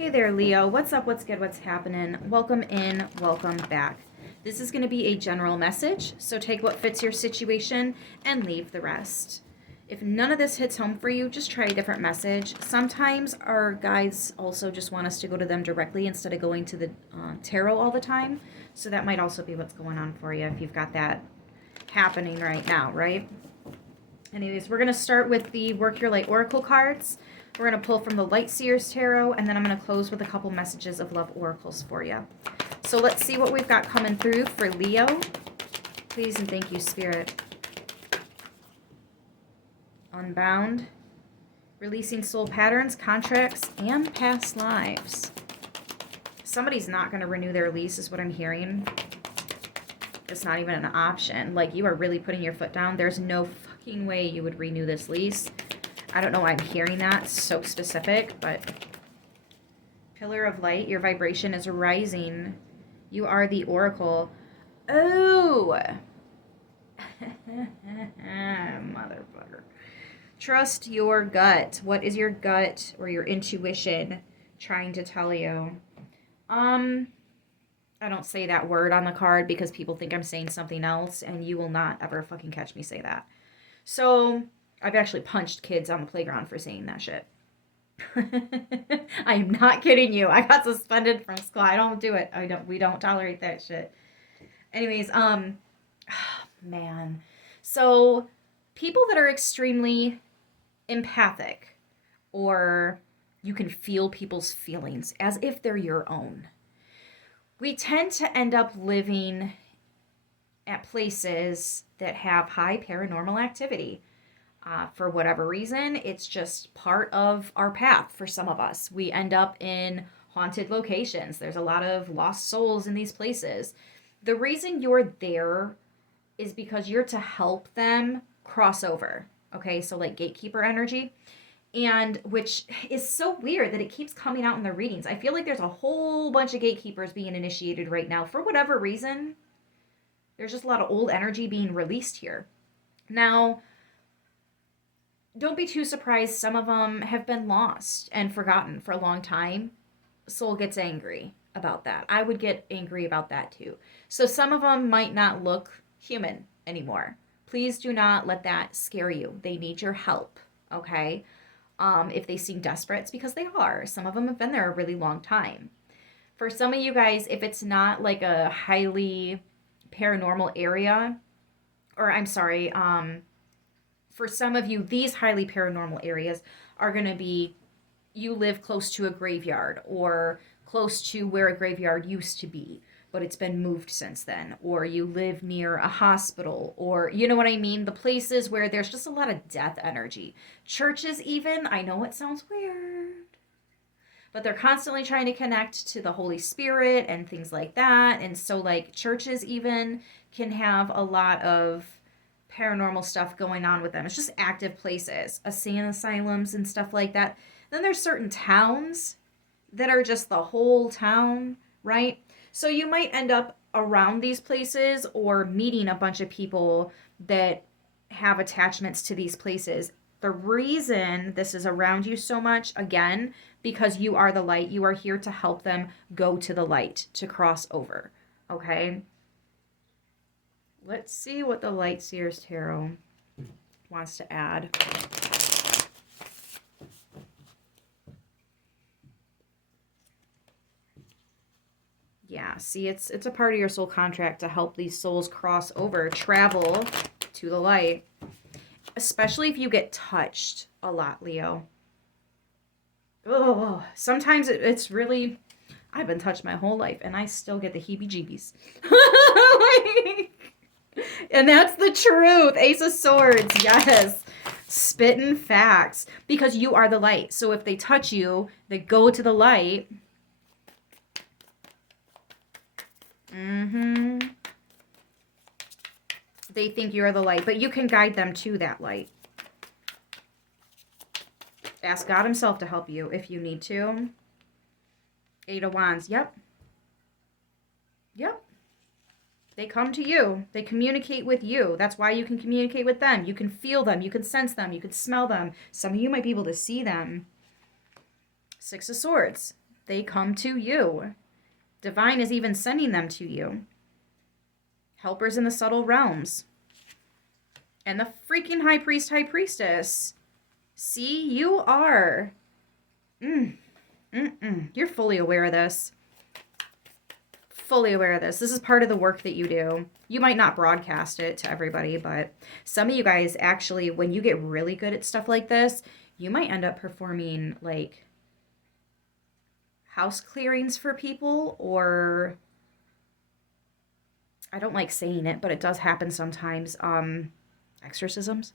Hey there, Leo. What's up? What's good? What's happening? Welcome in. Welcome back. This is going to be a general message, so take what fits your situation and leave the rest. If none of this hits home for you, just try a different message. Sometimes our guides also just want us to go to them directly instead of going to the tarot all the time. So that might also be what's going on for you if you've got that happening right now, right? Anyways, we're going to start with the Work Your Light Oracle cards. We're going to pull from the Light Seers Tarot, and then I'm going to close with a couple messages of love oracles for you. So let's see what we've got coming through for Leo. Please and thank you, Spirit. Unbound. Releasing soul patterns, contracts, and past lives. Somebody's not going to renew their lease is what I'm hearing. It's not even an option. Like, you are really putting your foot down. There's no fucking way you would renew this lease. I don't know why I'm hearing that. It's so specific, but Pillar of Light, your vibration is rising. You are the Oracle. Oh! Motherfucker. Trust your gut. What is your gut or your intuition trying to tell you? I don't say that word on the card because people think I'm saying something else, and you will not ever fucking catch me say that. So I've actually punched kids on the playground for saying that shit. I am not kidding you. I got suspended from school. I don't do it. We don't tolerate that shit. Anyways, man. So people that are extremely empathic, or you can feel people's feelings as if they're your own. We tend to end up living at places that have high paranormal activity. For whatever reason, it's just part of our path for some of us. We end up in haunted locations. There's a lot of lost souls in these places. The reason you're there is because you're to help them cross over. Okay, so like gatekeeper energy. And which is so weird that it keeps coming out in the readings. I feel like there's a whole bunch of gatekeepers being initiated right now for whatever reason. There's just a lot of old energy being released here. Now, don't be too surprised. Some of them have been lost and forgotten for a long time. Soul gets angry about that. I would get angry about that too. So some of them might not look human anymore. Please do not let that scare you. They need your help, okay? If they seem desperate, it's because they are. Some of them have been there a really long time. For some of you guys, if it's not like a highly paranormal area, or I'm sorry, for some of you, these highly paranormal areas are going to be, you live close to a graveyard or close to where a graveyard used to be, but it's been moved since then. Or you live near a hospital, or you know what I mean? The places where there's just a lot of death energy. Churches even, I know it sounds weird, but they're constantly trying to connect to the Holy Spirit and things like that. And so like churches even can have a lot of paranormal stuff going on with them. It's just active places, insane asylums and stuff like that. Then there's certain towns that are just the whole town, right? So you might end up around these places or meeting a bunch of people that have attachments to these places. The reason this is around you so much, again, because you are the light. You are here to help them go to the light, to cross over, okay? Let's see what the Light Seers Tarot wants to add. Yeah, see, it's a part of your soul contract to help these souls cross over, travel to the light. Especially if you get touched a lot, Leo. Oh, sometimes it's really... I've been touched my whole life, and I still get the heebie-jeebies. And that's the truth. Ace of Swords, yes. Spitting facts. Because you are the light. So if they touch you, they go to the light. They think you're the light, but you can guide them to that light. Ask God himself to help you if you need to. Eight of Wands, yep. Yep. They come to you. They communicate with you. That's why you can communicate with them. You can feel them. You can sense them. You can smell them. Some of you might be able to see them. Six of Swords. They come to you. Divine is even sending them to you. Helpers in the subtle realms. And the freaking high priest, high priestess. See, you are. You're fully aware of this. Fully aware of this. This is part of the work that you do. You might not broadcast it to everybody, but some of you guys actually, when you get really good at stuff like this, you might end up performing like house clearings for people, or I don't like saying it, but it does happen sometimes. Exorcisms.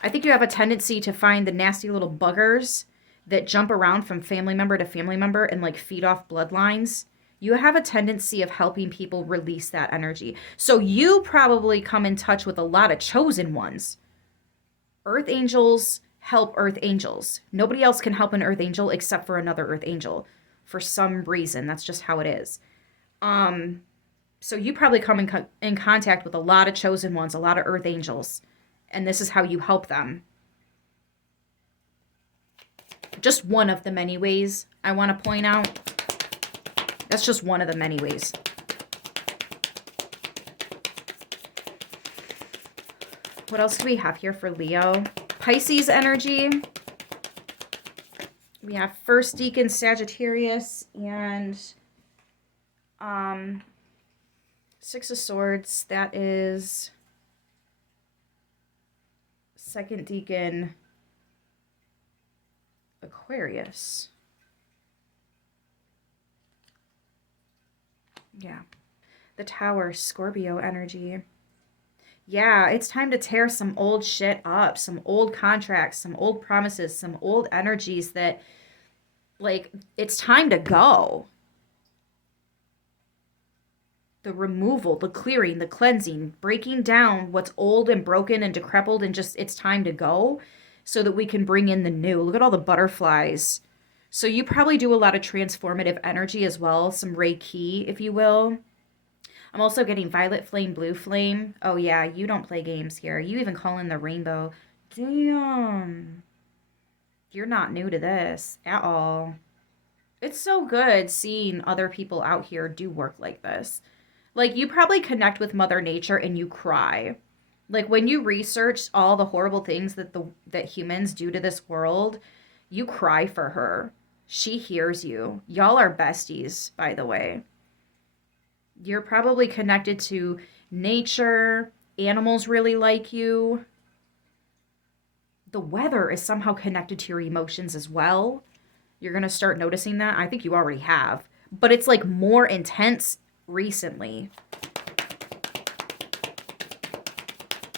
I think you have a tendency to find the nasty little buggers that jump around from family member to family member and like feed off bloodlines. You have a tendency of helping people release that energy. So you probably come in touch with a lot of chosen ones. Earth angels help earth angels. Nobody else can help an earth angel except for another earth angel. For some reason, that's just how it is. So you probably come in contact with a lot of chosen ones, a lot of earth angels. And this is how you help them. Just one of the many ways I want to point out. That's just one of the many ways. What else do we have here for Leo? Pisces energy. We have first deacon Sagittarius and Six of Swords. That is second deacon Aquarius. Yeah. The Tower, Scorpio energy. Yeah, it's time to tear some old shit up, some old contracts, some old promises, some old energies that, like, it's time to go. The removal, the clearing, the cleansing, breaking down what's old and broken and decrepit, and just, it's time to go so that we can bring in the new. Look at all the butterflies. So you probably do a lot of transformative energy as well, some Reiki, if you will. I'm also getting violet flame, blue flame. Oh yeah, you don't play games here. You even call in the rainbow. Damn. You're not new to this at all. It's so good seeing other people out here do work like this. Like, you probably connect with Mother Nature and you cry. Like, when you research all the horrible things that humans do to this world, you cry for her. She hears you. Y'all are besties, by the way. You're probably connected to nature. Animals really like you. The weather is somehow connected to your emotions as well. You're going to start noticing that. I think you already have. But it's like more intense recently.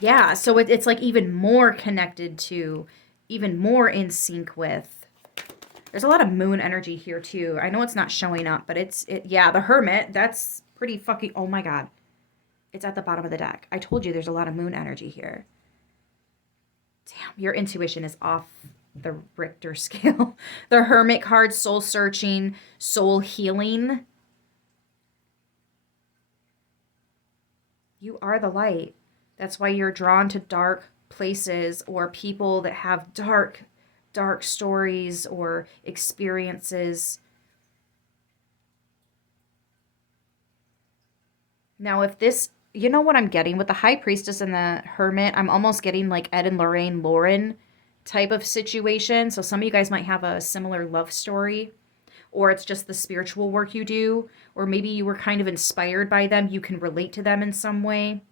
Yeah, so it's like even more connected to, even more in sync with. There's a lot of moon energy here too. I know it's not showing up, but yeah, the Hermit, that's pretty fucking, oh my God. It's at the bottom of the deck. I told you there's a lot of moon energy here. Damn, your intuition is off the Richter scale. The Hermit card, soul searching, soul healing. You are the light. That's why you're drawn to dark places or people that have dark stories or experiences. Now, if this, you know what I'm getting with the High Priestess and the Hermit, I'm almost getting like Ed and Lorraine Lauren type of situation. So some of you guys might have a similar love story, or it's just the spiritual work you do, or maybe you were kind of inspired by them. You can relate to them in some way.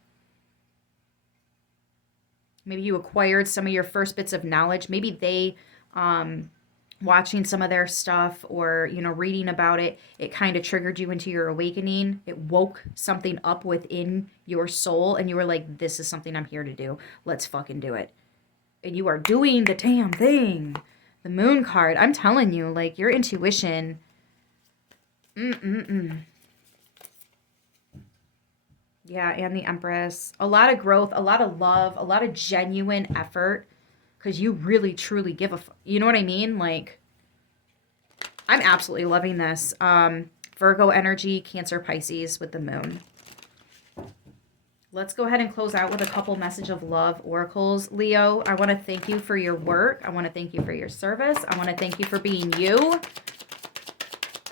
Maybe you acquired some of your first bits of knowledge. Maybe they, watching some of their stuff or, reading about it, it kind of triggered you into your awakening. It woke something up within your soul and you were like, this is something I'm here to do. Let's fucking do it. And you are doing the damn thing. The Moon card, I'm telling you, like, your intuition. Yeah, and the Empress. A lot of growth, a lot of love, a lot of genuine effort. Because you really, truly give a... You know what I mean? Like, I'm absolutely loving this. Virgo energy, Cancer, Pisces with the Moon. Let's go ahead and close out with a couple message of love oracles. Leo, I want to thank you for your work. I want to thank you for your service. I want to thank you for being you.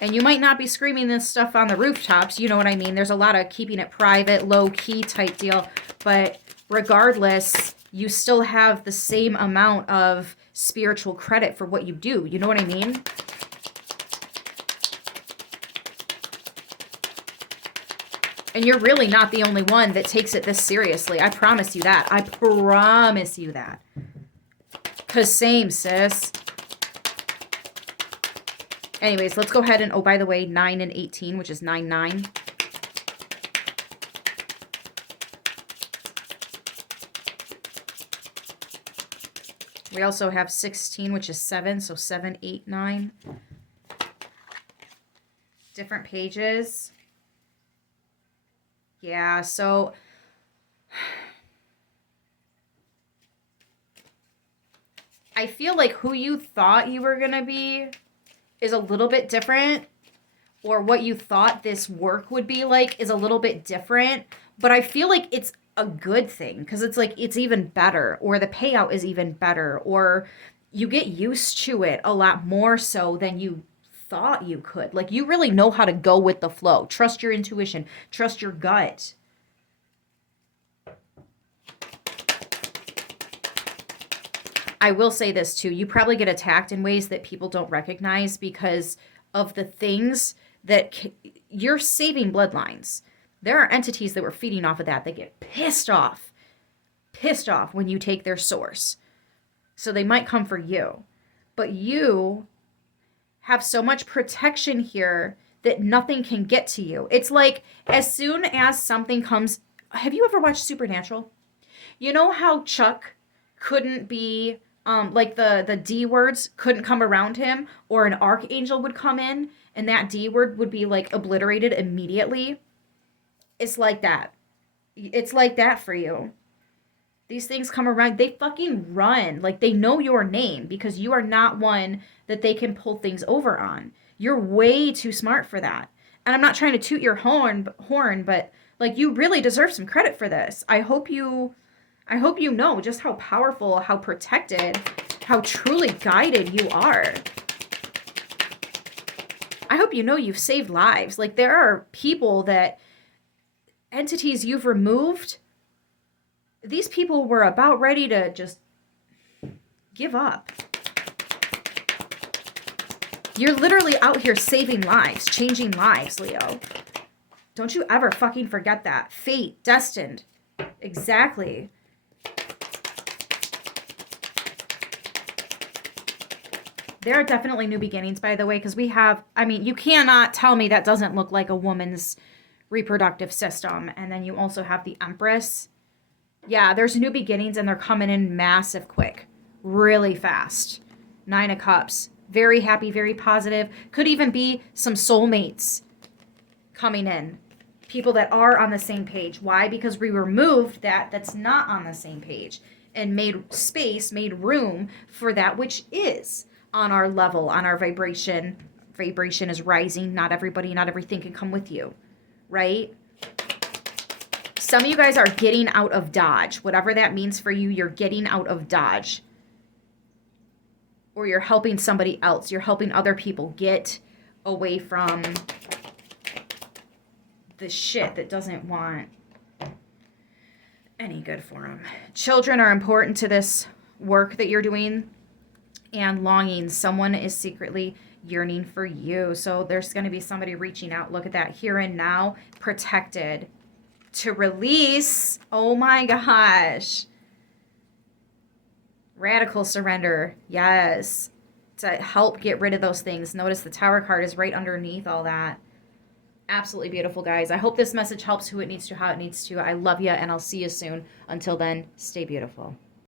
And you might not be screaming this stuff on the rooftops. You know what I mean? There's a lot of keeping it private, low key type deal. But regardless, you still have the same amount of spiritual credit for what you do. You know what I mean? And you're really not the only one that takes it this seriously. I promise you that. I promise you that. 'Cause same, sis. Anyways, let's go ahead and, oh, by the way, 9 and 18, which is 9-9. We also have 16, which is 7, so 7, 8, 9. Different pages. Yeah, so I feel like who you thought you were going to be is a little bit different, or what you thought this work would be like is a little bit different, but I feel like it's a good thing because it's like it's even better, or the payout is even better, or you get used to it a lot more so than you thought you could. Like you really know how to go with the flow. Trust your intuition, trust your gut. I will say this too. You probably get attacked in ways that people don't recognize because of the things that you're saving bloodlines. There are entities that were feeding off of that. They get pissed off when you take their source. So they might come for you. But you have so much protection here that nothing can get to you. It's like as soon as something comes, have you ever watched Supernatural? You know how Chuck couldn't be like the D words couldn't come around him, or an archangel would come in and that D word would be like obliterated immediately. It's like that. It's like that for you. These things come around, they fucking run. Like they know your name because you are not one that they can pull things over on. You're way too smart for that. And I'm not trying to toot your horn, but like you really deserve some credit for this. I hope you know just how powerful, how protected, how truly guided you are. I hope you know you've saved lives. Like there are people that, entities you've removed, these people were about ready to just give up. You're literally out here saving lives, changing lives, Leo. Don't you ever fucking forget that. Fate, destined. Exactly. There are definitely new beginnings, by the way, because we have, I mean, you cannot tell me that doesn't look like a woman's reproductive system. And then you also have the Empress. Yeah, there's new beginnings and they're coming in massive quick, really fast. 9 of Cups, very happy, very positive. Could even be some soulmates coming in. People that are on the same page. Why? Because we removed that's not on the same page and made space, made room for that which is on our level, on our vibration. Vibration is rising. Not everybody, not everything can come with you, right? Some of you guys are getting out of Dodge. Whatever that means for you, you're getting out of Dodge. Or you're helping somebody else. You're helping other people get away from the shit that doesn't want any good for them. Children are important to this work that you're doing. And longing. Someone is secretly yearning for you. So there's going to be somebody reaching out. Look at that. Here and now. Protected. To release. Oh my gosh. Radical surrender. Yes. To help get rid of those things. Notice the Tower card is right underneath all that. Absolutely beautiful, guys. I hope this message helps who it needs to, how it needs to. I love you, and I'll see you soon. Until then, stay beautiful.